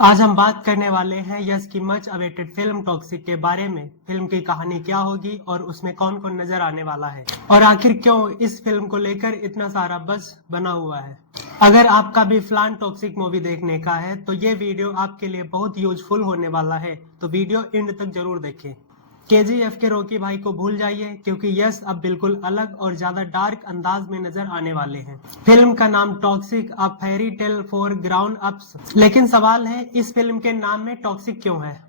आज हम बात करने वाले हैं यश की मच अवेटेड फिल्म टॉक्सिक के बारे में। फिल्म की कहानी क्या होगी और उसमें कौन कौन नजर आने वाला है और आखिर क्यों इस फिल्म को लेकर इतना सारा बज़ बना हुआ है। अगर आपका भी प्लान टॉक्सिक मूवी देखने का है तो ये वीडियो आपके लिए बहुत यूजफुल होने वाला है, तो वीडियो एंड तक जरूर देखें। केजीएफ के रॉकी भाई को भूल जाइए क्योंकि यश अब बिल्कुल अलग और ज्यादा डार्क अंदाज में नजर आने वाले हैं। फिल्म का नाम toxic a fairy tale for grown ups, लेकिन सवाल है इस फिल्म के नाम में टॉक्सिक क्यों है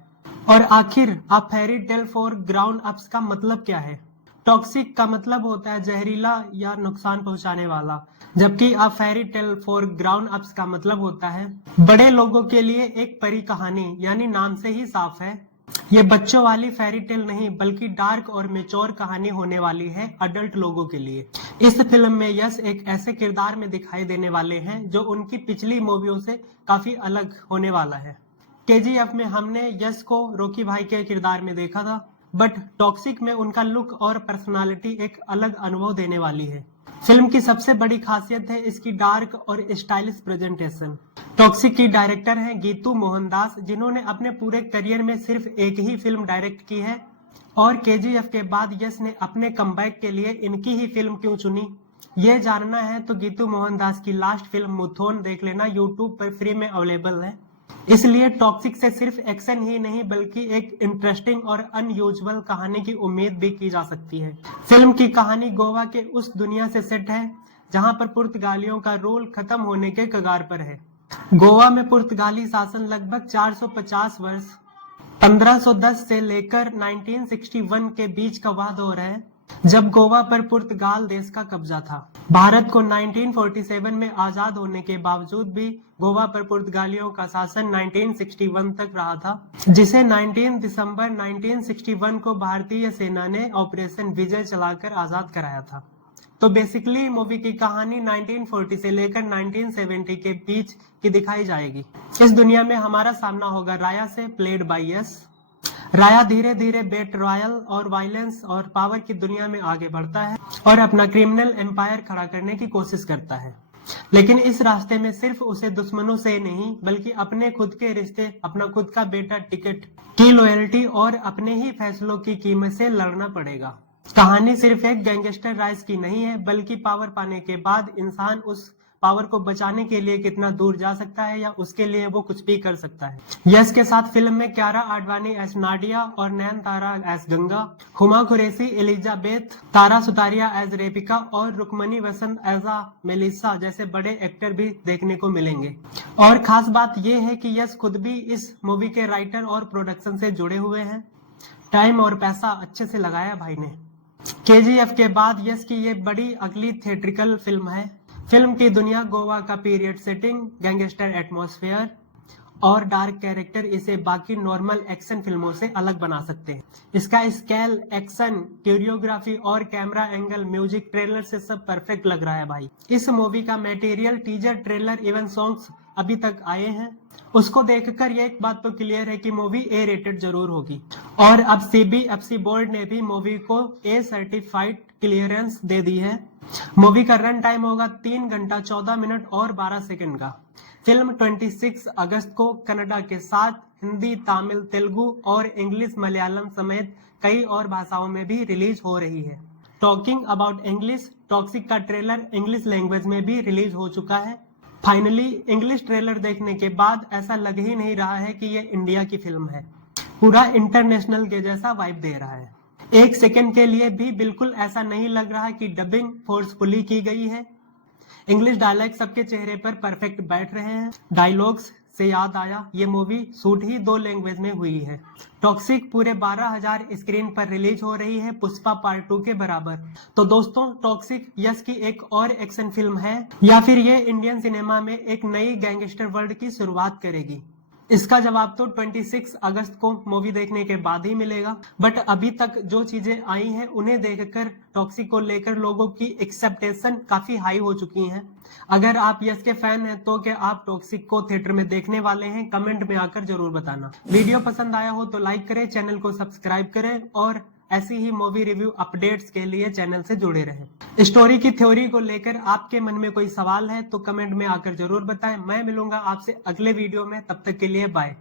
और आखिर a fairy tale for grown ups का मतलब क्या है। टॉक्सिक का मतलब होता है जहरीला या नुकसान पहुंचाने वाला, जबकि a fairy tale for grown ups का मतलब होता है बड़े लोगों के लिए एक परी कहानी, यानी नाम से ही साफ है ये बच्चों वाली फेरी टेल नहीं बल्कि डार्क और मेच्योर कहानी होने वाली है अडल्ट लोगों के लिए। इस फिल्म में यश एक ऐसे किरदार में दिखाई देने वाले हैं जो उनकी पिछली मूवियों से काफी अलग होने वाला है। केजीएफ में हमने यश को रॉकी भाई के किरदार में देखा था, बट टॉक्सिक में उनका लुक और पर्सनालिटी एक अलग अनुभव देने वाली है। फिल्म की सबसे बड़ी खासियत है इसकी डार्क और स्टाइलिश प्रेजेंटेशन। टॉक्सिक की डायरेक्टर हैं गीतू मोहनदास, जिन्होंने अपने पूरे करियर में सिर्फ एक ही फिल्म डायरेक्ट की है और केजीएफ के बाद यश ने अपने कमबैक के लिए इनकी ही फिल्म क्यों चुनी, ये जानना है तो गीतू मोहनदास की लास्ट फिल्म मुथोन देख लेना, यूट्यूब पर फ्री में अवेलेबल है। इसलिए टॉक्सिक से सिर्फ एक्शन ही नहीं बल्कि एक इंटरेस्टिंग और अनयूजुअल कहानी की उम्मीद भी की जा सकती है। फिल्म की कहानी गोवा के उस दुनिया से सेट है जहां पर पुर्तगालियों का रूल खत्म होने के कगार पर है। गोवा में पुर्तगाली शासन लगभग 450 वर्ष 1510 से लेकर 1961 के बीच का वह दौर है जब गोवा पर पुर्तगाल देश का कब्जा था। भारत को 1947 में आजाद होने के बावजूद भी गोवा पर पुर्तगालियों का शासन 1961 तक रहा था, जिसे 19 दिसंबर 1961 को भारतीय सेना ने ऑपरेशन विजय चलाकर आजाद कराया था। तो बेसिकली मूवी की कहानी 1940 से लेकर 1970 के बीच की दिखाई जाएगी। इस दुनिया में हमारा सामना होगा राया से, प्लेड बाय यश। राया धीरे धीरे बेट रॉयल और वायलेंस और पावर की दुनिया में आगे बढ़ता है और अपना क्रिमिनल एम्पायर खड़ा करने की कोशिश करता है, लेकिन इस रास्ते में सिर्फ उसे दुश्मनों से नहीं बल्कि अपने खुद के रिश्ते, अपना खुद का बेटा, टिकट की लॉयल्टी और अपने ही फैसलों की कीमत से लड़ना पड़ेगा। कहानी सिर्फ एक गैंगस्टर राइज की नहीं है बल्कि पावर पाने के बाद इंसान उस पावर को बचाने के लिए कितना दूर जा सकता है या उसके लिए वो कुछ भी कर सकता है। यश के साथ फिल्म में क्यारा आडवाणी एस नाडिया और नयन तारा S Ganga, Huma Qureshi Elizabeth, Tara Sutaria as रेपिका और रुक्मणी वसंत एज मेलिसा जैसे बड़े एक्टर भी देखने को मिलेंगे। और खास बात यह है कि यश खुद भी इस मूवी के राइटर और प्रोडक्शन से जुड़े हुए हैं। टाइम और पैसा अच्छे से लगाया भाई ने। केजीएफ के बाद यश की ये बड़ी अगली थिएट्रिकल फिल्म है। फिल्म की दुनिया, गोवा का पीरियड सेटिंग, गैंगस्टर एटमॉस्फेयर और डार्क कैरेक्टर इसे बाकी नॉर्मल एक्शन फिल्मों से अलग बना सकते हैं। इसका स्केल, एक्शन, कोरियोग्राफी और कैमरा एंगल, म्यूजिक, ट्रेलर से सब परफेक्ट लग रहा है भाई। इस मूवी का material, teaser, trailer, even songs अभी तक आए हैं, उसको देखकर ये एक बात तो क्लियर है कि मूवी ए रेटेड जरूर होगी। और अब सीबीएफसी बोर्ड ने भी मूवी को ए सर्टिफाइड क्लियरेंस दे दी है। मूवी का रन टाइम होगा 3 घंटा 14 मिनट और 12 सेकंड का। फिल्म 26 अगस्त को कनाडा के साथ हिंदी, तमिल, तेलुगु और इंग्लिश, मलयालम समेत कई और भाषाओं में भी रिलीज हो रही है। टॉकिंग अबाउट इंग्लिश, टॉक्सिक का ट्रेलर इंग्लिश लैंग्वेज में भी रिलीज हो चुका है। फाइनली इंग्लिश ट्रेलर देखने के बाद ऐसा लग ही नहीं रहा है कि ये इंडिया की फिल्म है, पूरा इंटरनेशनल के जैसा वाइब दे रहा है। एक सेकंड के लिए भी बिल्कुल ऐसा नहीं लग रहा कि डबिंग फोर्सफुली की गई है। इंग्लिश डायलॉग सबके चेहरे पर परफेक्ट बैठ रहे हैं। डायलॉग्स से याद आया, ये मूवी शूट ही 2 लैंग्वेज में हुई है। टॉक्सिक पूरे 12,000 स्क्रीन पर रिलीज हो रही है, पुष्पा पार्ट 2 के बराबर। तो दोस्तों, टॉक्सिक यश की एक और एक्शन फिल्म है या फिर ये इंडियन सिनेमा में एक नई गैंगस्टर वर्ल्ड की शुरुआत करेगी? इसका जवाब तो 26 अगस्त को मूवी देखने के बाद ही मिलेगा। बट अभी तक जो चीजें आई हैं उन्हें देखकर टॉक्सिक को लेकर लोगों की एक्सेप्टेशन काफी हाई हो चुकी हैं। अगर आप यस के फैन हैं तो क्या आप टॉक्सिक को थिएटर में देखने वाले हैं? कमेंट में आकर जरूर बताना। वीडियो पसंद आया हो तो लाइक करें, चैनल को सब्सक्राइब करें और ऐसी ही मूवी रिव्यू अपडेट्स के लिए चैनल से जुड़े रहें। स्टोरी की थ्योरी को लेकर आपके मन में कोई सवाल है तो कमेंट में आकर जरूर बताएं। मैं मिलूंगा आपसे अगले वीडियो में, तब तक के लिए बाय।